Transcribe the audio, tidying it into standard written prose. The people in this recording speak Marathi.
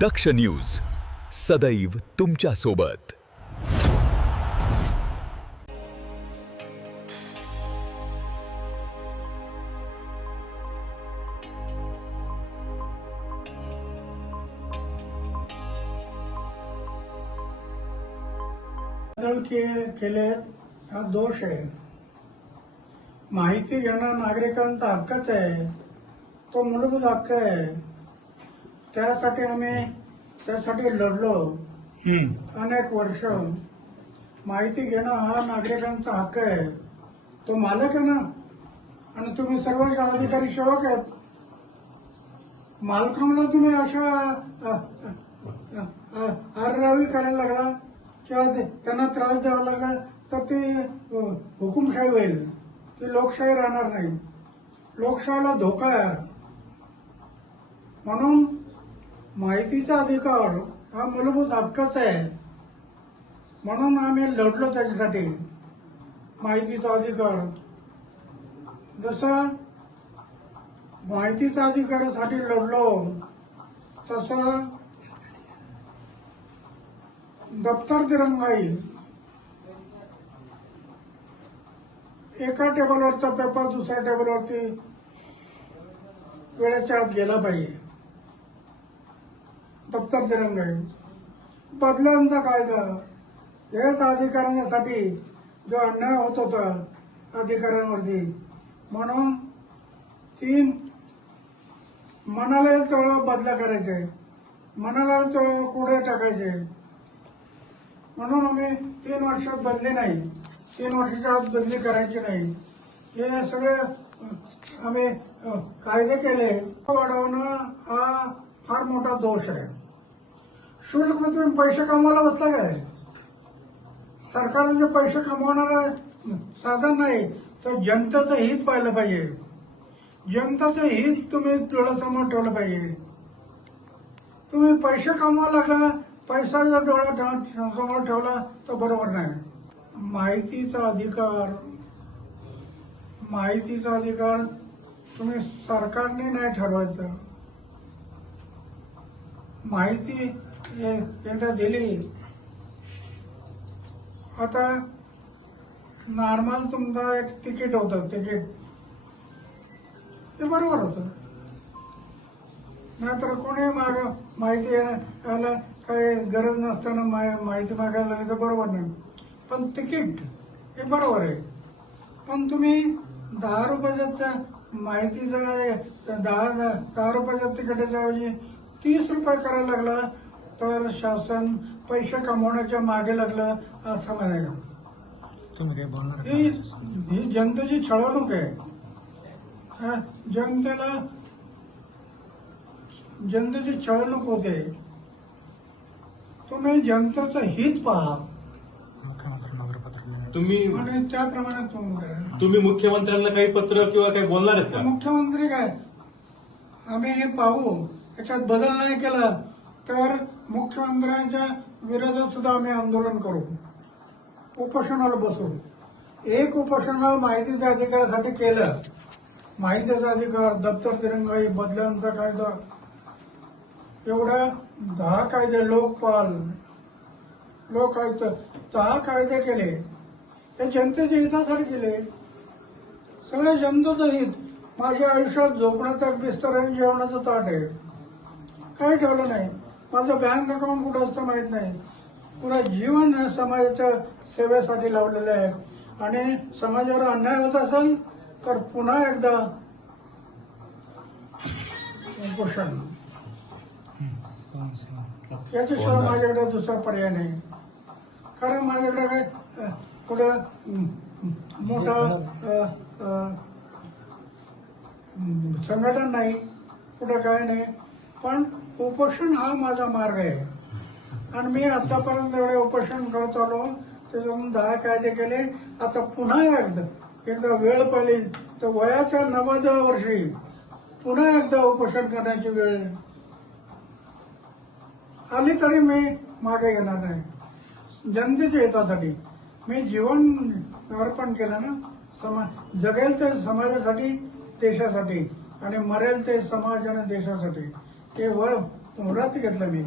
दक्ष न्यूज सदैव तुमच्या सोबत। बदल केले हा दोष आहे। माहिती घेणं नागरिकांचा हक्कच आहे, तो मूलभूत हक्क आहे। त्यासाठी आम्ही लढलो अनेक वर्ष। माहिती घेणं हा नागरिकांचा हक्क आहे, तो मालक आहे ना। आणि तुम्ही सर्व अधिकारी सेवक आहेत। मालकांना तुम्ही अशा आररावी करायला लागला किंवा त्यांना त्रास द्यावा लागला तर ती हुकुमशाही होईल, ती लोकशाही राहणार नाही। लोकशाहीला धोका आहे। म्हणून माहितीचा अधिकार हा मूलभूत हक्कच आहे। म्हणून आम्ही लढलो त्याच्यासाठी। माहितीचा अधिकार, जसं माहितीच्या अधिकारासाठी लढलो तसं दप्तर दिरंगाई, एका टेबलवरचा पेपर दुसऱ्या टेबलवरती वेळेच्या आत गेला पाहिजे। दप्तर दिरंगाई, बदल्यांचा कायदा, हेच अधिकाऱ्यांसाठी जो अन्याय होत होता अधिकाऱ्यांवरती, म्हणून 3 मनाला येईल तेवढा बदला करायचे, मनाला येईल तेवढा कुठे टाकायचे। म्हणून आम्ही 3 वर्षात बदली नाही, 3 वर्षाच्या आत बदली करायची नाही। हे सगळे आम्ही कायदे केले। वाढवणं हा फार मोठा दोष आहे। शुल्क तुम्ही पैसे कमवायला बसला काय? सरकारने जे पैसे कमवणारं साधन नाही, तर जनतेचं हित पाहिलं पाहिजे। जनतेचं हित तुम्ही डोळ्यासमोर ठेवलं पाहिजे। तुम्ही पैसे कमवायला लागला, पैसा जर डोळ्यासमोर ठेवला तर बरोबर नाही। माहितीचा अधिकार तुम्ही सरकारने नाही ठरवायचं। माहिती एकदा दिली, आता नॉर्मल तुमचं एक तिकीट होतं, ते बरोबर होतं। नाहीतर कोणी माहिती यायला काही गरज नसताना माहिती मागायला लागली तर बरोबर नाही। पण तिकीट हे बरोबर आहे। पण तुम्ही 10 रुपयाच्या माहितीचं 10 रुपयाच्या तिकिटाच्या ऐवजी 30 रुपये करायला लागला तर शासन पैसे कमवण्याच्या मागे लागलं असं म्हणायचं। तुम्ही काय बोलणार? ही जनतेची छळवणूक आहे। जनतेची छळवणूक होते। तुम्ही जनतेचं हित पहा तुम्ही आणि त्याप्रमाणे तुम्ही मुख्यमंत्र्यांना काही पत्र किंवा काही बोलणार आहेत का? मुख्यमंत्री काय, आम्ही हे पाहू, याच्यात बदल नाही केला तर मुख्यमंत्र्यांच्या विरोधात सुद्धा आम्ही आंदोलन करू, उपोषणाला बसू। एक उपोषणाला माहितीच्या अधिकारासाठी केलं। माहितीचा अधिकार, दप्तर दिरंगाई, बदल्यांचा कायदा, एवढ्या 10 कायदे, लोकपाल, लोक आयुक्त, 10 कायदे केले। हे जनतेच्या हितासाठी केले, सगळे जनतेचं हित। माझ्या आयुष्यात झोपण्याचा बिस्तर आणि जेवणाचं ताट आहे, काही ठेवलं नाही। माझं बँक अकाउंट कुठं असतं माहित नाही। पुरा जीवन समाजाच्या सेवेसाठी लावलेलं आहे। आणि समाजावर अन्याय होत असेल तर पुन्हा एकदा उपोषण, याच्याशिवाय माझ्याकडे दुसरा पर्याय नाही। कारण माझ्याकडे काय कुठं मोठा संघटन नाही, कुठं काय नाही। पण उपोषण हा माझा मार्ग आहे। आणि मी आतापर्यंत एवढे उपोषण करत आलो, त्याच्यातून 10 कायदे केले। आता पुन्हा एकदा वेळ पाहिली तर वयाच्या 90व्या वर्षी पुन्हा एकदा उपोषण करण्याची वेळ आली तरी मी मागे घेणार नाही। जनतेच्या हितासाठी मी जीवन अर्पण केलं ना। जगेल ते समाजासाठी, देशासाठी, आणि मरेल ते समाज आणि देशासाठी। ते रात्री घेतला मी